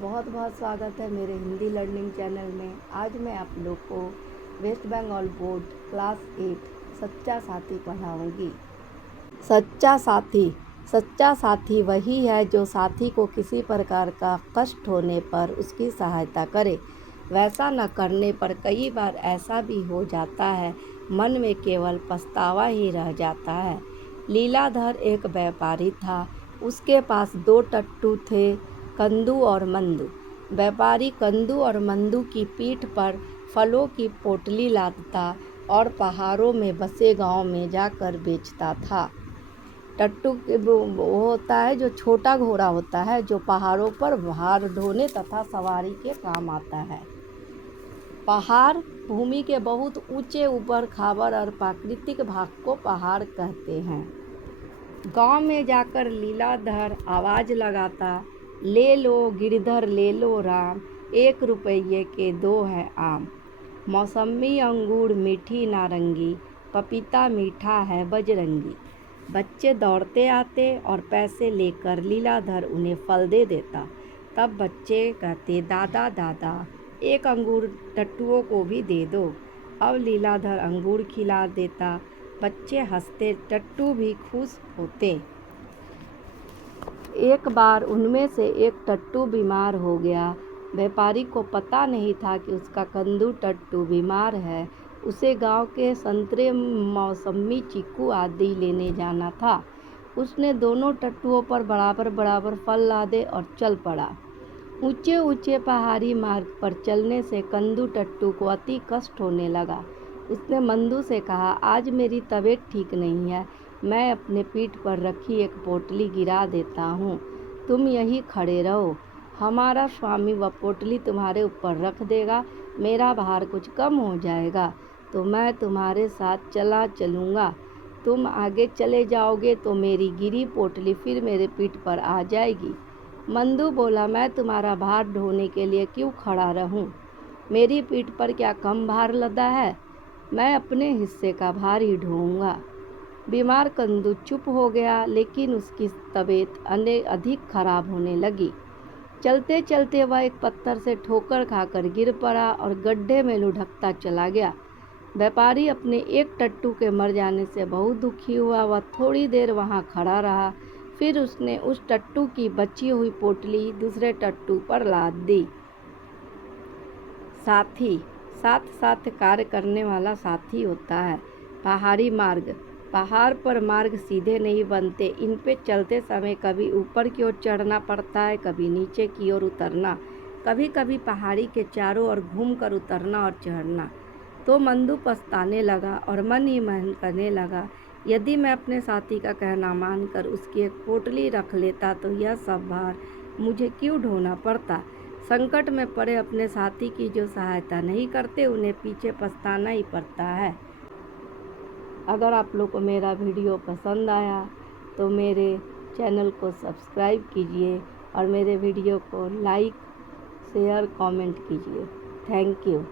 बहुत बहुत स्वागत है मेरे हिंदी लर्निंग चैनल में। आज मैं आप लोग को वेस्ट बंगाल बोर्ड क्लास 8 सच्चा साथी पढ़ाऊंगी। सच्चा साथी वही है जो साथी को किसी प्रकार का कष्ट होने पर उसकी सहायता करे। वैसा न करने पर कई बार ऐसा भी हो जाता है, मन में केवल पछतावा ही रह जाता है। लीलाधर एक व्यापारी था। उसके पास 2 टट्टू थे, कंदू और मंदू। व्यापारी कंदू और मंदू की पीठ पर फलों की पोटली लादता और पहाड़ों में बसे गांव में जाकर बेचता था। टट्टू वो होता है जो छोटा घोड़ा होता है, जो पहाड़ों पर भार ढोने तथा सवारी के काम आता है। पहाड़ भूमि के बहुत ऊंचे ऊपर खाबर और प्राकृतिक भाग को पहाड़ कहते हैं। गांव में जाकर लीलाधर आवाज लगाता, ले लो गिरधर ले लो राम, 1 रुपये के 2 है आम। मौसम्मी अंगूर मीठी नारंगी, पपीता मीठा है बजरंगी। बच्चे दौड़ते आते और पैसे लेकर लीलाधर उन्हें फल दे देता। तब बच्चे कहते, दादा दादा 1 अंगूर टट्टुओं को भी दे दो। अब लीलाधर अंगूर खिला देता। बच्चे हंसते, टट्टू भी खुश होते। एक बार उनमें से एक टट्टू बीमार हो गया। व्यापारी को पता नहीं था कि उसका कंदू टट्टू बीमार है। उसे गांव के संतरे, मौसम्मी, चीकू आदि लेने जाना था। उसने दोनों टट्टुओं पर बराबर बराबर फल लादे और चल पड़ा। ऊंचे ऊंचे पहाड़ी मार्ग पर चलने से कंदू टट्टू को अति कष्ट होने लगा। उसने मंदू से कहा, आज मेरी तबीयत ठीक नहीं है, मैं अपने पीठ पर रखी एक पोटली गिरा देता हूँ, तुम यहीं खड़े रहो, हमारा स्वामी वह पोटली तुम्हारे ऊपर रख देगा, मेरा भार कुछ कम हो जाएगा तो मैं तुम्हारे साथ चलूँगा। तुम आगे चले जाओगे तो मेरी गिरी पोटली फिर मेरे पीठ पर आ जाएगी। मंदू बोला, मैं तुम्हारा भार ढोने के लिए क्यों खड़ा रहूं? मेरी पीठ पर क्या कम भार लदा है? मैं अपने हिस्से का भार ही ढोऊंगा। बीमार कंदू चुप हो गया, लेकिन उसकी तबीयत अधिक खराब होने लगी। चलते चलते वह एक पत्थर से ठोकर खाकर गिर पड़ा और गड्ढे में लुढ़कता चला गया। व्यापारी अपने एक टट्टू के मर जाने से बहुत दुखी हुआ। वह थोड़ी देर वहां खड़ा रहा, फिर उसने उस टट्टू की बची हुई पोटली दूसरे टट्टू पर लाद दी। साथी साथ साथ कार्य करने वाला साथी होता है। पहाड़ी मार्ग, पहाड़ पर मार्ग सीधे नहीं बनते। इन पे चलते समय कभी ऊपर की ओर चढ़ना पड़ता है, कभी नीचे की ओर उतरना, कभी कभी पहाड़ी के चारों ओर घूमकर उतरना और चढ़ना। तो मंदू पछताने लगा और मन ही मन करने लगा, यदि मैं अपने साथी का कहना मानकर उसकी एक पोटली रख लेता तो यह सब भार मुझे क्यों ढोना पड़ता। संकट में पड़े अपने साथी की जो सहायता नहीं करते, उन्हें पीछे पछताना ही पड़ता है। अगर आप लोग को मेरा वीडियो पसंद आया तो मेरे चैनल को सब्सक्राइब कीजिए और मेरे वीडियो को लाइक, शेयर, कमेंट कीजिए। Thank you.